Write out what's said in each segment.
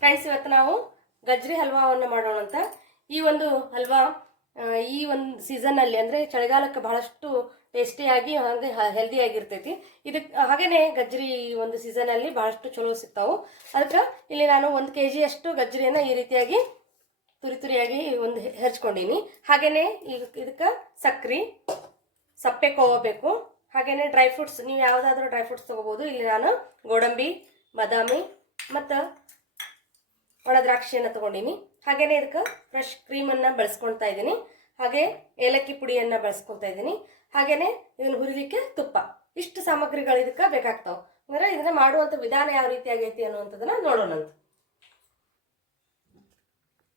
Friends, ಇವತ್ತು ನಾವು ಗಜ್ರಿ ಹಲ್ವಾವನ್ನು ಮಾಡೋಣ ಅಂತ. ಈ ಒಂದು ಹಲ್ವಾ ಈ ಒಂದು ಸೀಸನ್ನಲ್ಲಿ ಅಂದರೆ ಚಳಿಗಾಲಕ್ಕೆ ಬಹಳಷ್ಟು ಟೇಸ್ಟಿಯಾಗಿ ಹಾಗೆ ಹೆಲ್ದಿ ಆಗಿರ್ತೈತಿ. ಇದಕ್ಕೆ ಹಾಗೇನೆ ಗಜ್ರಿ ಒಂದು ಸೀಸನಲ್ಲಿ ಬಹಳಷ್ಟು ಚಲೋ ಸಿಗ್ತಾವು. ಅದಕ್ಕೆ ಇಲ್ಲಿ ನಾನು ಒಂದು ಕೆ ಜಿಯಷ್ಟು ಗಜ್ರಿಯನ್ನು ಈ ರೀತಿಯಾಗಿ ತುರಿ ತುರಿಯಾಗಿ ಒಂದು ಹೆರ್ಚ್ಕೊಂಡೀನಿ. ಹಾಗೇನೆ ಈಗ ಇದಕ್ಕೆ ಸಕ್ರೆ, ಸಪ್ಪೆ ಕೋಬೇಕು ಹಾಗೇನೆ ಡ್ರೈ ಫ್ರೂಟ್ಸ್, ನೀವು ಯಾವುದಾದ್ರೂ ಡ್ರೈ ಫ್ರೂಟ್ಸ್ ತೊಗೋಬೋದು. ಇಲ್ಲಿ ನಾನು ಗೋಡಂಬಿ ಬಾದಾಮಿ ಮತ್ತು ಒಣ ದ್ರಾಕ್ಷಿಯನ್ನು ತೊಗೊಂಡಿನಿ. ಹಾಗೇನೆ ಇದಕ್ಕೆ ಫ್ರೆಶ್ ಕ್ರೀಮನ್ನು ಬಳಸ್ಕೊಳ್ತಾ ಇದ್ದೀನಿ ಹಾಗೆ ಏಲಕ್ಕಿ ಪುಡಿಯನ್ನು ಬಳಸ್ಕೊಳ್ತಾ ಇದ್ದೀನಿ ಹಾಗೆಯೇ ಇದನ್ನು ಹುರಿಲಿಕ್ಕೆ ತುಪ್ಪ. ಇಷ್ಟು ಸಾಮಗ್ರಿಗಳು ಇದಕ್ಕೆ ಬೇಕಾಗ್ತಾವೆ. ಅಂದರೆ ಇದನ್ನ ಮಾಡುವಂಥ ವಿಧಾನ ಯಾವ ರೀತಿ ಆಗೈತಿ ಅನ್ನುವಂಥದ್ದನ್ನು ನೋಡೋಣಂತ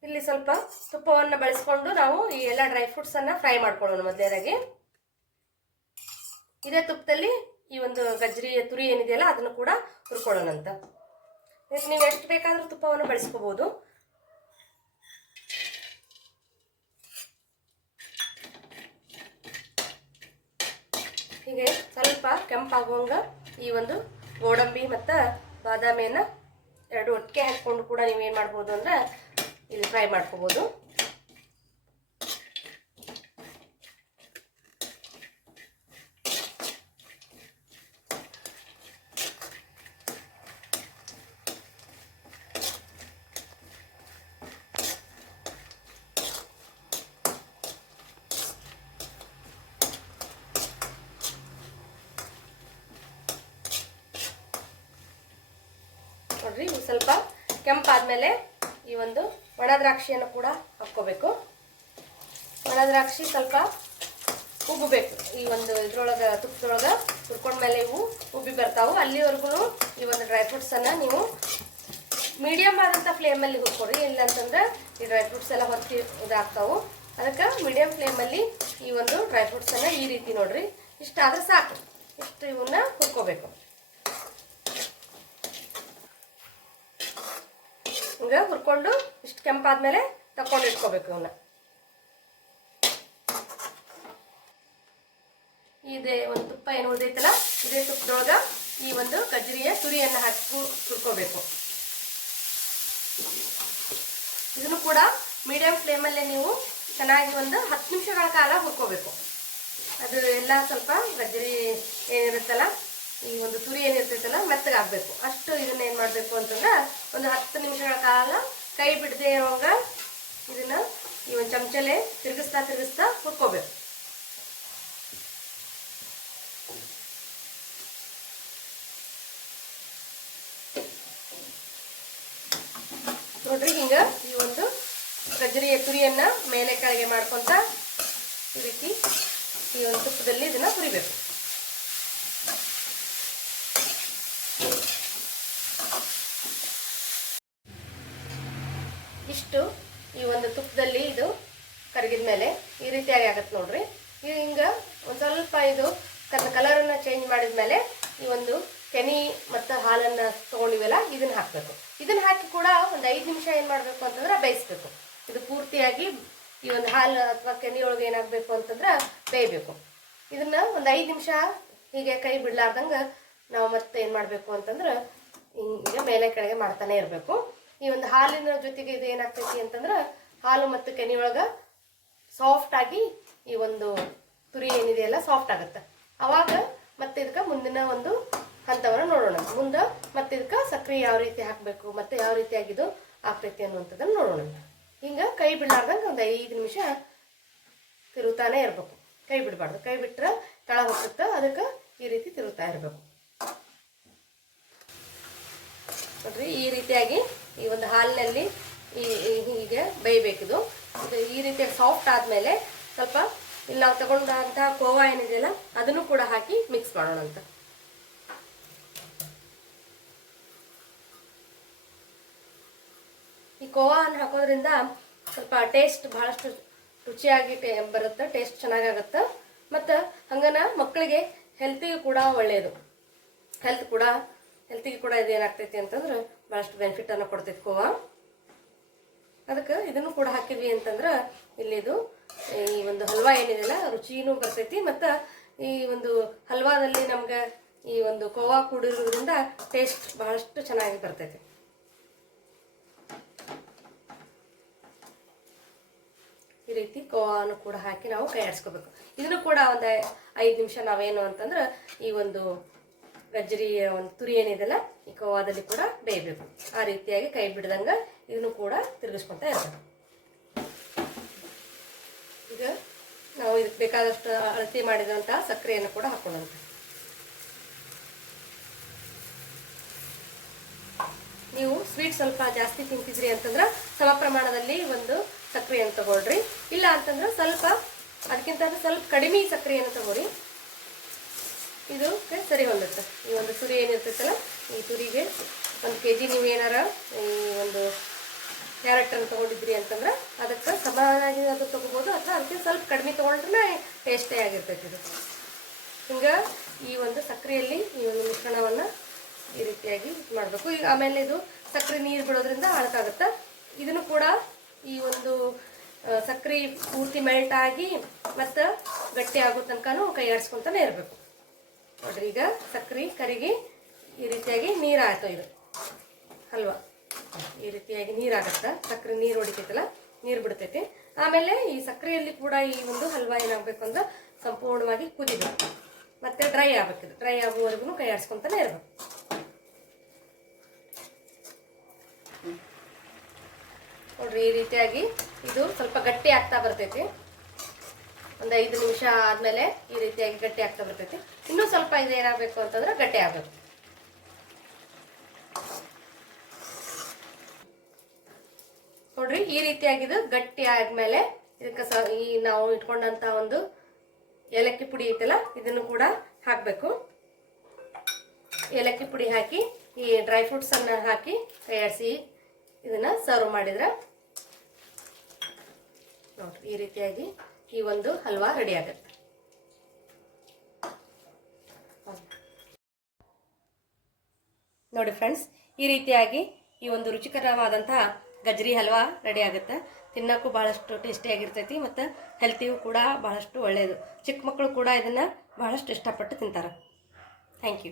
ಇಲ್ಲಿ ಸ್ವಲ್ಪ ತುಪ್ಪವನ್ನು ಬಳಸ್ಕೊಂಡು ನಾವು ಈ ಎಲ್ಲ ಡ್ರೈ ಫ್ರೂಟ್ಸನ್ನು ಫ್ರೈ ಮಾಡ್ಕೊಳ್ಳೋಣ ಮೊದಲೇದಾಗಿ ಇದೇ ತುಪ್ಪದಲ್ಲಿ ಈ ಒಂದು ಗಜ್ರಿ ತುರಿ ಏನಿದೆಯಲ್ಲ, ಅದನ್ನು ಕೂಡ ಹುರ್ಕೊಳ್ಳೋಣಂತ. ಇದಕ್ಕೆ ನೀವು ಎಷ್ಟು ಬೇಕಾದರೂ ತುಪ್ಪವನ್ನು ಬಳಸ್ಕೋಬೋದು. ಹೀಗೆ ಸ್ವಲ್ಪ ಕೆಂಪಾಗುವಂಗ ಈ ಒಂದು ಗೋಡಂಬಿ ಮತ್ತು ಬಾದಾಮಿಯನ್ನು ಎರಡು ಒಟ್ಟಿಗೆ ಹಾಕ್ಕೊಂಡು ಕೂಡ ನೀವು ಏನು ಮಾಡ್ಬೋದು ಅಂದ್ರೆ ಇಲ್ಲಿ ಫ್ರೈ ಮಾಡ್ಕೋಬೋದು ನೋಡ್ರಿ ಇವು ಸ್ವಲ್ಪ ಕೆಂಪಾದ್ಮೇಲೆ ಈ ಒಂದು ಒಣ ದ್ರಾಕ್ಷಿಯನ್ನು ಕೂಡ ಹಾಕ್ಕೋಬೇಕು. ಒಣ ದ್ರಾಕ್ಷಿ ಸ್ವಲ್ಪ ಉಬ್ಬಬೇಕು ಈ ಒಂದು ಇದ್ರೊಳಗೆ, ತುಪ್ಪದೊಳಗೆ ಹುರ್ಕೊಂಡ್ಮೇಲೆ ಇವು ಉಬ್ಬಿ ಬರ್ತಾವು. ಅಲ್ಲಿವರೆಗೂ ಈ ಒಂದು ಡ್ರೈ ಫ್ರೂಟ್ಸನ್ನು ನೀವು ಮೀಡಿಯಮ್ ಆದಂಥ ಫ್ಲೇಮಲ್ಲಿ ಹುರ್ಕೊಡಿ ಇಲ್ಲಂತಂದ್ರೆ ಈ ಡ್ರೈ ಫ್ರೂಟ್ಸ್ ಎಲ್ಲ ಹೊತ್ತಿ ಇದಾಗ್ತಾವು. ಅದಕ್ಕೆ ಮೀಡಿಯಮ್ ಫ್ಲೇಮಲ್ಲಿ ಈ ಒಂದು ಡ್ರೈ ಫ್ರೂಟ್ಸನ್ನು ಈ ರೀತಿ ನೋಡ್ರಿ. ಇಷ್ಟಾದ್ರೆ ಸಾಕು. ಇಷ್ಟು ಇವನ್ನ ಹುರ್ಕೋಬೇಕು. ಹಿಂಗ ಹುರ್ಕೊಂಡು ಇಷ್ಟು ಕೆಂಪಾದ್ಮೇಲೆ ತಕೊಂಡು ಇಟ್ಕೋಬೇಕು ಇವನ್ನ ಇದೇ ಒಂದು ತುಪ್ಪ ಏನು ಉಳಿದೈತಲ್ಲ, ಇದೇ ತುಪ್ಪದೊಳಗ ಈ ಒಂದು ಗಜ್ಜರಿಯ ತುರಿಯನ್ನು ಹಾಕಿ ಹುರ್ಕೋಬೇಕು. ಇದನ್ನು ಕೂಡ ಮೀಡಿಯಂ ಫ್ಲೇಮಲ್ಲೇ ನೀವು ಚೆನ್ನಾಗಿ ಒಂದು ಹತ್ತು ನಿಮಿಷಗಳ ಕಾಲ ಹುರ್ಕೋಬೇಕು. ಅದು ಎಲ್ಲ ಸ್ವಲ್ಪ ಗಜ್ರಿ ಏನಿರುತ್ತಲ್ಲ ಈ ಒಂದು ತುರಿ ಏನಿರ್ತೈತಲ್ಲ ಮೆತ್ತಗಾಗಬೇಕು ಅಷ್ಟು ಇದನ್ನ ಏನು ಮಾಡಬೇಕು ಅಂತಂದ್ರೆ, ಒಂದು ಹತ್ತು ನಿಮಿಷಗಳ ಕಾಲ ಕೈ ಬಿಡದೆ ಇರುವಾಗ ಇದನ್ನ ಈ ಒಂದು ಚಮಚಲೆ ತಿರುಗಿಸ್ತಾ ತಿರುಗಿಸ್ತಾ ಹುರ್ಕೋಬೇಕು. ನೋಡ್ರಿ ಹಿಂಗ ಈ ಒಂದು ಗಜ್ಜರಿಯ ತುರಿಯನ್ನ ಮೇಲೆ ಕೆಳಗೆ ಮಾಡ್ಕೊಂತ ಈ ರೀತಿ ಈ ಒಂದು ತುಪ್ಪದಲ್ಲಿ ಇದನ್ನ ಹುರಿಬೇಕು. ಇಷ್ಟು ಈ ಒಂದು ತುಪ್ಪದಲ್ಲಿ ಇದು ಕರಗಿದ ಮೇಲೆ ಈ ರೀತಿಯಾಗಿ ಆಗತ್ತೆ ನೋಡ್ರಿ. ಹಿಂಗ ಒಂದು ಸ್ವಲ್ಪ ಇದು ಕಲರನ್ನು ಚೇಂಜ್ ಮಾಡಿದ ಮೇಲೆ ಈ ಒಂದು ಕೆನಿ ಮತ್ತು ಹಾಲನ್ನು ತೊಗೊಂಡಿವಲ್ಲ, ಇದನ್ನ ಹಾಕಬೇಕು. ಇದನ್ನ ಹಾಕಿ ಕೂಡ ಒಂದು ಐದು ನಿಮಿಷ ಏನು ಮಾಡಬೇಕು ಅಂತಂದ್ರೆ ಬೇಯಿಸ್ಬೇಕು. ಇದು ಪೂರ್ತಿಯಾಗಿ ಈ ಒಂದು ಹಾಲು ಅಥವಾ ಕೆನಿ ಒಳಗೆ ಏನಾಗಬೇಕು ಅಂತಂದ್ರೆ ಬೇಯಬೇಕು. ಇದನ್ನ ಒಂದು ಐದು ನಿಮಿಷ ಹೀಗೆ ಕೈ ಬಿಡಲಾರ್ದಂಗೆ ನಾವು ಮತ್ತೆ ಏನು ಮಾಡಬೇಕು ಅಂತಂದ್ರೆ ಹಿಂಗೆ ಮೇಲೆ ಕೆಳಗೆ ಮಾಡ್ತಾನೆ ಇರಬೇಕು. ಈ ಒಂದು ಹಾಲಿನ ಜೊತೆಗೆ ಇದು ಏನಾಗ್ತೈತಿ ಅಂತಂದ್ರೆ ಹಾಲು ಮತ್ತು ಕೆನೆ ಒಳಗೆ ಸಾಫ್ಟ್ ಆಗಿ ಈ ಒಂದು ತುರಿ ಏನಿದೆಯಲ್ಲ ಸಾಫ್ಟ್ ಆಗುತ್ತೆ. ಅವಾಗ ಮತ್ತೆ ಇದಕ್ಕೆ ಮುಂದಿನ ಒಂದು ಹಂತವನ್ನು ನೋಡೋಣ. ಮುಂದೆ ಮತ್ತೆ ಇದಕ್ಕೆ ಸಕ್ರೆ ಯಾವ ರೀತಿ ಹಾಕಬೇಕು, ಮತ್ತೆ ಯಾವ ರೀತಿಯಾಗಿ ಇದು ಆಗ್ತೈತಿ ಅನ್ನುವಂಥದ್ದನ್ನು ನೋಡೋಣ. ಹಿಂಗೆ ಕೈ ಬಿಡ್ಲಾರ್ದಂಗೆ ಒಂದು ಐದು ನಿಮಿಷ ತಿರುತ್ತಾನೆ ಇರಬೇಕು. ಕೈ ಬಿಡಬಾರ್ದು. ಕೈ ಬಿಟ್ರೆ ತಳ ಹೋಗುತ್ತೆ ಅದಕ್ಕೆ ಈ ರೀತಿ ತಿರುಗುತ್ತಾ ಇರಬೇಕು. ನೋಡ್ರಿ, ಈ ರೀತಿಯಾಗಿ ಈ ಒಂದು ಹಾಲಿನಲ್ಲಿ ಈ ಹೀಗೆ ಬೇಯಬೇಕಿದು. ಈ ರೀತಿಯಾಗಿ ಸಾಫ್ಟ್ ಆದಮೇಲೆ ಸ್ವಲ್ಪ ಇಲ್ಲಿ ನಾವು ತಗೊಂಡಂತಹ ಕೋವಾ ಏನಿದೆಯಲ್ಲ, ಅದನ್ನು ಕೂಡ ಹಾಕಿ ಮಿಕ್ಸ್ ಮಾಡೋಣ ಅಂತ. ಈ ಕೋವಾವನ್ನು ಹಾಕೋದ್ರಿಂದ ಸ್ವಲ್ಪ ಟೇಸ್ಟ್ ಬಹಳಷ್ಟು ರುಚಿಯಾಗಿ ಬರುತ್ತೆ ಟೇಸ್ಟ್ ಚೆನ್ನಾಗಾಗುತ್ತೆ. ಮತ್ತು ಹಂಗನ ಮಕ್ಕಳಿಗೆ ಹೆಲ್ತಿಗೂ ಕೂಡ ಒಳ್ಳೆಯದು ಹೆಲ್ತ್ ಕೂಡ ಹೆಲ್ತಿಗೆ ಕೂಡ ಇದು ಏನಾಗ್ತೈತಿ ಅಂತಂದ್ರೆ ಭಾಳಷ್ಟು ಬೆನಿಫಿಟನ್ನು ಕೊಡ್ತೈತಿ ಕೋವ. ಅದಕ್ಕೆ ಇದನ್ನು ಕೂಡ ಹಾಕಿದ್ವಿ ಅಂತಂದ್ರೆ ಇಲ್ಲಿದು ಈ ಒಂದು ಹಲ್ವಾ ಏನಿದೆಯಲ್ಲ, ರುಚಿನೂ ಬರ್ತೈತಿ ಮತ್ತು ಈ ಒಂದು ಹಲ್ವಾದಲ್ಲಿ ನಮ್ಗೆ ಈ ಒಂದು ಕೋವಾ ಕೂಡಿರೋದ್ರಿಂದ ಟೇಸ್ಟ್ ಬಹಳಷ್ಟು ಚೆನ್ನಾಗಿ ಬರ್ತೈತಿ. ಈ ರೀತಿ ಕೋವಾನು ಕೂಡ ಹಾಕಿ ನಾವು ಕೈ ಇದನ್ನು ಕೂಡ ಒಂದು ಐದು ನಿಮಿಷ ನಾವೇನು ಅಂತಂದ್ರೆ ಈ ಒಂದು ಗಜ್ಜರಿಯ ಒಂದು ತುರಿ ಏನಿದೆಲ್ಲ ಈ ಕೋವಾದಲ್ಲಿ ಕೂಡ ಬೇಯಬೇಕು. ಆ ರೀತಿಯಾಗಿ ಕೈ ಬಿಡ್ದಂಗೆ ಇದನ್ನು ಕೂಡ ತಿರುಗಿಸ್ಕೊತಾ ಇರ್ಬೇಕು. ಈಗ ನಾವು ಇದಕ್ಕೆ ಬೇಕಾದಷ್ಟು ಅಳತೆ ಮಾಡಿದಂತಹ ಸಕ್ಕರೆಯನ್ನು ಕೂಡ ಹಾಕೊಳ್ಳೋಣ. ನೀವು ಸ್ವೀಟ್ ಸ್ವಲ್ಪ ಜಾಸ್ತಿ ತಿಂತಿದ್ರಿ ಅಂತಂದ್ರೆ ಸಮ ಪ್ರಮಾಣದಲ್ಲಿ ಒಂದು ಸಕ್ಕರೆಯನ್ನು ತಗೊಳ್ರಿ. ಇಲ್ಲ ಅಂತಂದ್ರೆ ಸ್ವಲ್ಪ, ಅದಕ್ಕಿಂತ ಸ್ವಲ್ಪ ಕಡಿಮೆ ಸಕ್ಕರೆಯನ್ನು ತಗೊಳ್ರಿ. ಇದು ಸರಿ ಹೊಂದುತ್ತೆ ಈ ಒಂದು ತುರಿ ಏನಿರ್ತೈತಲ್ಲ, ಈ ತುರಿಗೆ ಒಂದು ಕೆ ಜಿ ನೀವು ಏನಾರ ಈ ಒಂದು ಕ್ಯಾರೆಟ್ ಅನ್ನು ತಗೊಂಡಿದ್ರಿ ಅಂತಂದ್ರೆ ಅದಕ್ಕೆ ಸಮಾನಾಗಿ ಅದು ತೊಗೋಬೋದು, ಅಥವಾ ಅದಕ್ಕೆ ಸ್ವಲ್ಪ ಕಡಿಮೆ ತೊಗೊಂಡ್ರೆ ಟೇಸ್ಟೇ ಆಗಿರ್ತೈತಿ ಇದು. ಹಿಂಗೆ ಈ ಒಂದು ಸಕ್ಕರೆಯಲ್ಲಿ ಈ ಒಂದು ಮಿಶ್ರಣವನ್ನು ಈ ರೀತಿಯಾಗಿ ಮಾಡಬೇಕು. ಈಗ ಆಮೇಲೆ ಇದು ಸಕ್ಕರೆ ನೀರು ಬಿಡೋದ್ರಿಂದ ಅಳಕಾಗುತ್ತೆ. ಇದನ್ನು ಕೂಡ ಈ ಒಂದು ಸಕ್ಕರೆ ಪೂರ್ತಿ ಮೆಲ್ಟ್ ಆಗಿ ಮತ್ತು ಗಟ್ಟಿ ಆಗೋ ತನಕನೂ ಕೈ ಇರಬೇಕು. ನೋಡ್ರಿ, ಈಗ ಸಕ್ಕರೆ ಕರಿಗಿ ಈ ರೀತಿಯಾಗಿ ನೀರು ಆಯ್ತು ಇದು. ಹಲ್ವಾ ಈ ರೀತಿಯಾಗಿ ನೀರಾಗತ್ತೆ. ಸಕ್ಕರೆ ನೀರು ಹೊಡಿತೈತಲ್ಲ, ನೀರು ಬಿಡ್ತೈತಿ. ಆಮೇಲೆ ಈ ಸಕ್ಕರೆಯಲ್ಲಿ ಕೂಡ ಈ ಒಂದು ಹಲ್ವಾ ಏನಾಗಬೇಕು ಅಂದ್ರೆ ಸಂಪೂರ್ಣವಾಗಿ ಕುದಿಬೇಕು. ಮತ್ತೆ ಡ್ರೈ ಆಗಬೇಕು ಇದು. ಡ್ರೈ ಆಗುವವರೆಗೂ ಕೈ ಆಡಿಸ್ಕೊಂತಾನೆ ಇರಬೇಕು. ನೋಡ್ರಿ, ಈ ರೀತಿಯಾಗಿ ಇದು ಸ್ವಲ್ಪ ಗಟ್ಟಿ ಆಗ್ತಾ ಬರ್ತೈತಿ. ಒಂದು ಐದು ನಿಮಿಷ ಆದಮೇಲೆ ಈ ರೀತಿಯಾಗಿ ಗಟ್ಟಿ ಆಗ್ತಾ ಬರ್ತೈತಿ. ಇನ್ನೂ ಸ್ವಲ್ಪ ಇದು ಏನಾಗಬೇಕು ಅಂತಂದ್ರೆ ಗಟ್ಟಿ ಆಗಬೇಕು. ನೋಡ್ರಿ, ಈ ರೀತಿಯಾಗಿದು ಗಟ್ಟಿ ಆದ್ಮೇಲೆ ಇದಕ್ಕೆ ಸ ಈ ನಾವು ಇಟ್ಕೊಂಡಂತ ಒಂದು ಏಲಕ್ಕಿ ಪುಡಿ ಐತಲ್ಲ, ಇದನ್ನು ಕೂಡ ಹಾಕಬೇಕು. ಏಲಕ್ಕಿ ಪುಡಿ ಹಾಕಿ, ಈ ಡ್ರೈ ಫ್ರೂಟ್ಸ್ ಅನ್ನ ಹಾಕಿ ತಯಾರಿಸಿ ಇದನ್ನ ಸರ್ವ್ ಮಾಡಿದ್ರೆ ನೋಡ್ರಿ, ಈ ರೀತಿಯಾಗಿ ಈ ಒಂದು ಹಲ್ವಾ ರೆಡಿ ಆಗುತ್ತೆ. ನೋಡಿ ಫ್ರೆಂಡ್ಸ್ ಈ ರೀತಿಯಾಗಿ ಈ ಒಂದು ರುಚಿಕರವಾದಂತಹ ಗಜ್ರಿ ಹಲ್ವಾ ರೆಡಿ ಆಗುತ್ತೆ. ತಿನ್ನೋಕ್ಕೂ ಭಾಳಷ್ಟು ಟೇಸ್ಟಿಯಾಗಿರ್ತೈತಿ ಮತ್ತು ಹೆಲ್ತಿಗೂ ಕೂಡ ಭಾಳಷ್ಟು ಒಳ್ಳೆಯದು ಚಿಕ್ಕ ಮಕ್ಕಳು ಕೂಡ ಇದನ್ನು ಭಾಳಷ್ಟು ಇಷ್ಟಪಟ್ಟು ತಿಂತಾರೆ. Thank you